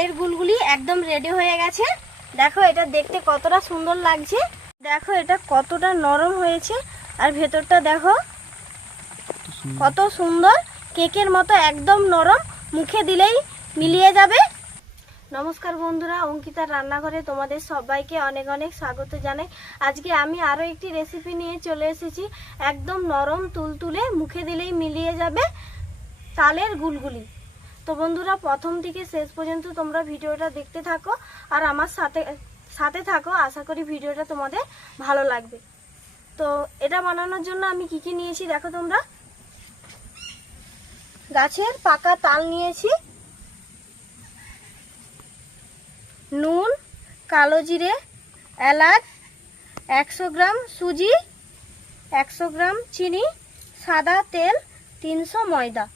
তালের গুলগুলি একদম রেডি হয়ে গেছে। দেখো এটা দেখতে কতটা সুন্দর লাগছে, দেখো এটা কতটা নরম হয়েছে, আর ভেতরটা দেখো কত সুন্দর, কেকের মতো একদম নরম, মুখে দিলেই মিলিয়ে যাবে। নমস্কার বন্ধুরা, অঙ্কিতার রান্নাঘরে তোমাদের সবাইকে অনেক অনেক স্বাগত জানাই। আজকে আমি আরও একটি রেসিপি নিয়ে চলে এসেছি, একদম নরম তুলতুলে, মুখে দিলেই মিলিয়ে যাবে তালের গুলগুলি। তো বন্ধুরা, প্রথম থেকে শেষ পর্যন্ত তোমরা ভিডিওটা দেখতে থাকো আর আমার সাথে থাকো। আশা করি ভিডিওটা তোমাদের ভালো লাগবে। তো এটা বানানোর জন্য আমি কি কি নিয়েছি দেখো তোমরা। গাছের পাকা তাল নিয়েছি, নুন, কালো জিরে, এলাচ, 100 গ্রাম সুজি, 100 গ্রাম চিনি, সাদা তেল, 300 ময়দা।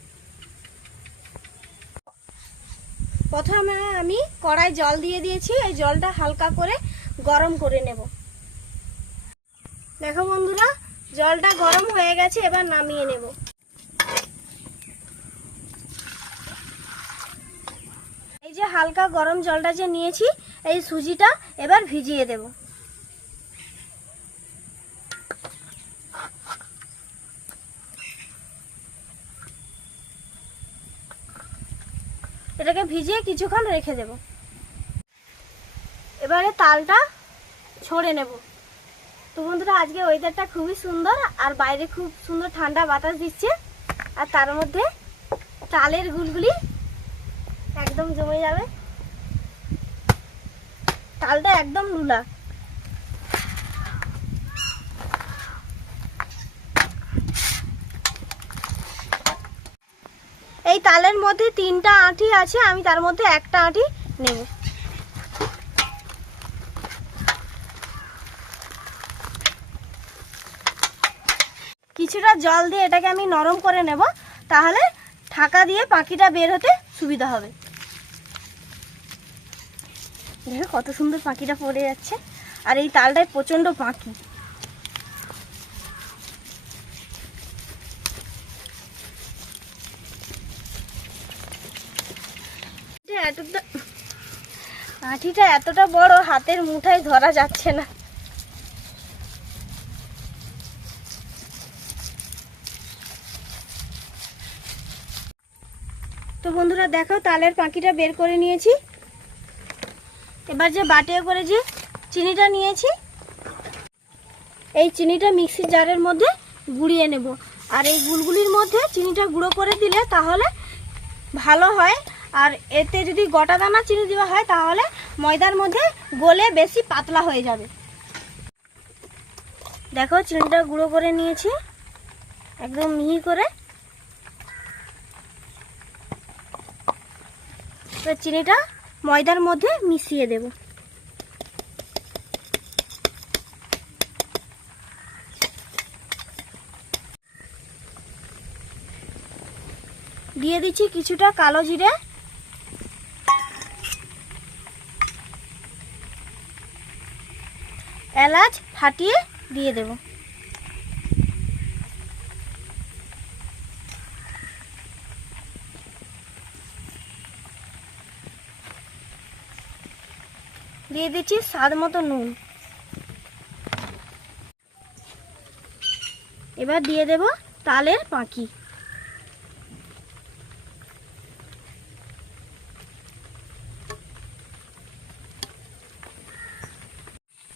প্রথমে আমি কড়াই জল দিয়ে দিয়েছি, এই জলটা হালকা করে গরম করে নেব। দেখো বন্ধুরা, জলটা গরম হয়ে গেছে, এবার নামিয়ে নেব। এই যে হালকা গরম জলটা যে নিয়েছি, এই সুজিটা এবার ভিজিয়ে দেব। এটাকে ভিজিয়ে কিছুক্ষণ রেখে দেব। এবারে তালটা ছড়ে নেব। তো বন্ধুরা, আজকে ওয়েদারটা খুবই সুন্দর, আর বাইরে খুব সুন্দর ঠান্ডা বাতাস দিচ্ছে, আর তার মধ্যে তালের গুলগুলি একদম জমে যাবে। তালটা একদম লুলা। এই তালের মধ্যে 3টা আঁটি আছে, আমি তার মধ্যে একটা আঁটি নেব। কিছুটা জল দিয়ে এটাকে আমি নরম করে নেব, তাহলে ঢাকা দিয়ে পাখিটা বের হতে সুবিধা হবে। দেখো কত সুন্দর পাখিটা পড়ে যাচ্ছে, আর এই তালটায় প্রচন্ড পাখি। আঁটিটা এতটা বড়, হাতের মুঠায় ধরা যাচ্ছে না। তো বন্ধুরা দেখো, তালের পাখিটা বের করে নিয়েছি। এবার যে বাটিয়ে করে যে চিনিটা নিয়েছি, এই চিনিটা মিক্সির জারের মধ্যে গুঁড়িয়ে নেব। আর এই গুলগুলির মধ্যে চিনিটা গুঁড়ো করে দিলে তাহলে ভালো হয়, আর এতে যদি গোটা দানা চিনি দেওয়া হয় তাহলে ময়দার মধ্যে গলে বেশি পাতলা হয়ে যাবে। দেখো চিনিটা গুঁড়ো করে নিয়েছি একদম মিহি করে। চিনিটা ময়দার মধ্যে মিশিয়ে দেব। দিয়ে দিচ্ছি কিছুটা কালো জিরে, এলাচ ফাটিয়ে দিয়ে দেব। দিয়ে দিচ্ছি স্বাদ মতো নুন। এবার দিয়ে দেব তালের পাখি।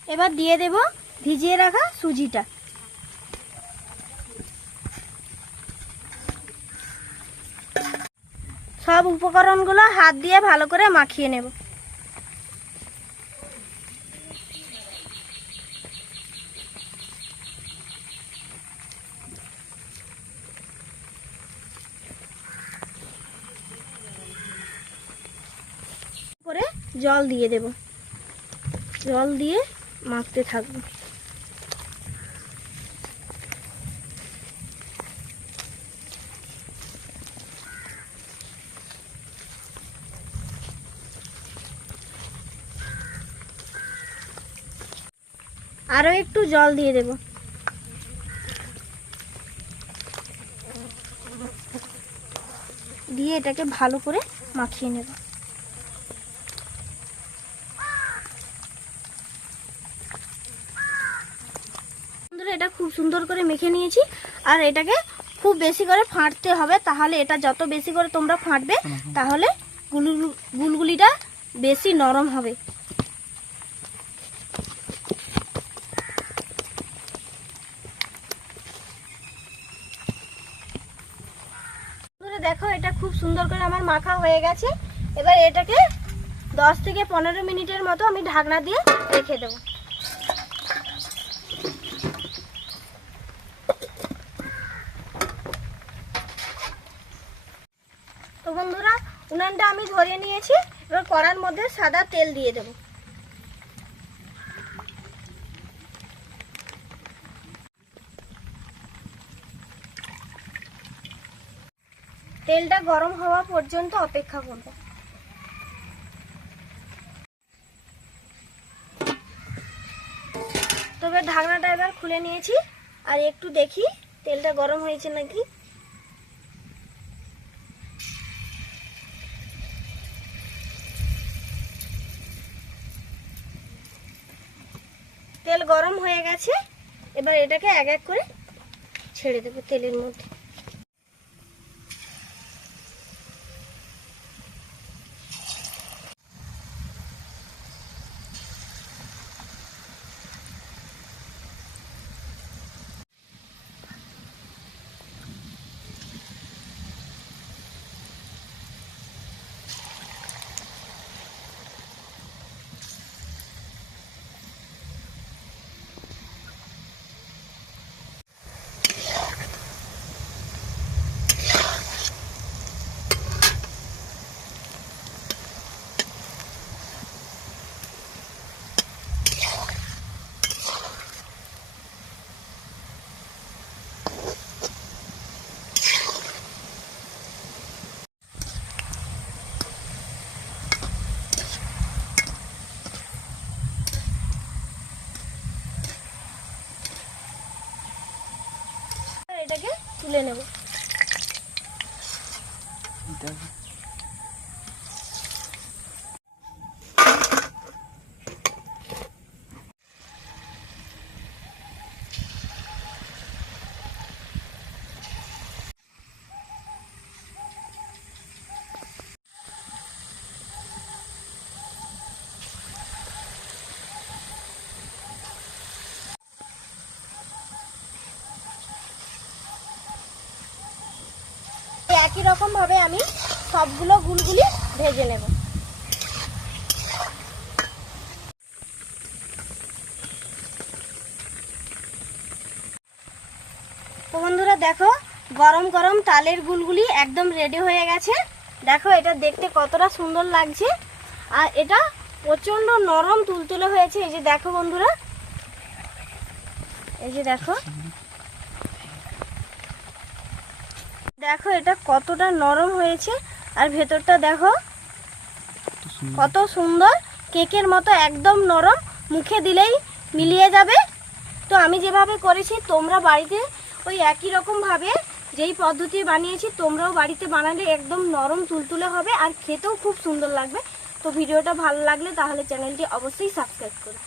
এবার দিয়ে দেব ভিজিয়ে রাখা সুজিটা। সব উপকরণগুলো হাত দিয়ে ভালো করে মাখিয়ে নেব। করে জল দিয়ে দেব, জল দিয়ে মাখতে থাকবো। আরো একটু জল দিয়ে দেব। দিয়ে এটাকে ভালো করে মাখিয়ে নেব। এটা খুব সুন্দর করে মেখে নিয়েছি। আর এটাকে খুব বেশি করে ফাটতে হবে, তাহলে এটা যত বেশি করে তোমরা ফাটবে তাহলে গুলগুলিটা বেশি নরম হবে। দেখো এটা খুব সুন্দর করে আমার মাখা হয়ে গেছে। এবার এটাকে 10 থেকে 15 মিনিটের মতো আমি ঢাকনা দিয়ে রেখে দেব। তো বন্ধুরা উনানটা আমি ধরিয়ে নিয়েছি। এবার কড়ার মধ্যে সাদা তেল দিয়ে দেব। তেলটা গরম হওয়া পর্যন্ত অপেক্ষা করব। তবে ঢাকনাটা এবার খুলে নিয়েছি আর একটু দেখি তেলটা গরম হয়েছে নাকি। তেল গরম হয়ে গেছে। এবার এটাকে এক এক করে ছেড়ে দেব তেলের মধ্যে। এটাকে তুলে নেব। একই রকম ভাবে আমি সবগুলো গুলগুলি ভেজে নেব। তো বন্ধুরা দেখো গরম গরম তালের গুলগুলি একদম রেডি হয়ে গেছে। দেখো এটা দেখতে কতটা সুন্দর লাগছে আর এটা প্রচন্ড নরম তুলতুলে হয়েছে। এই যে দেখো বন্ধুরা, এই যে দেখো দেখো এটা কতটা নরম হয়েছে আর ভেতরটা দেখো কত সুন্দর, কেকের মতো একদম নরম, মুখে দিলেই মিলিয়ে যাবে। তো আমি যেভাবে করেছি তোমরা বাড়িতে ওই একই রকম ভাবে যেই পদ্ধতি বানিয়েছি তোমরাও বাড়িতে বানালে একদম নরম তুলতুলে হবে আর খেতেও খুব সুন্দর লাগবে। তো ভিডিওটা ভালো লাগলে তাহলে চ্যানেলটি অবশ্যই সাবস্ক্রাইব করো।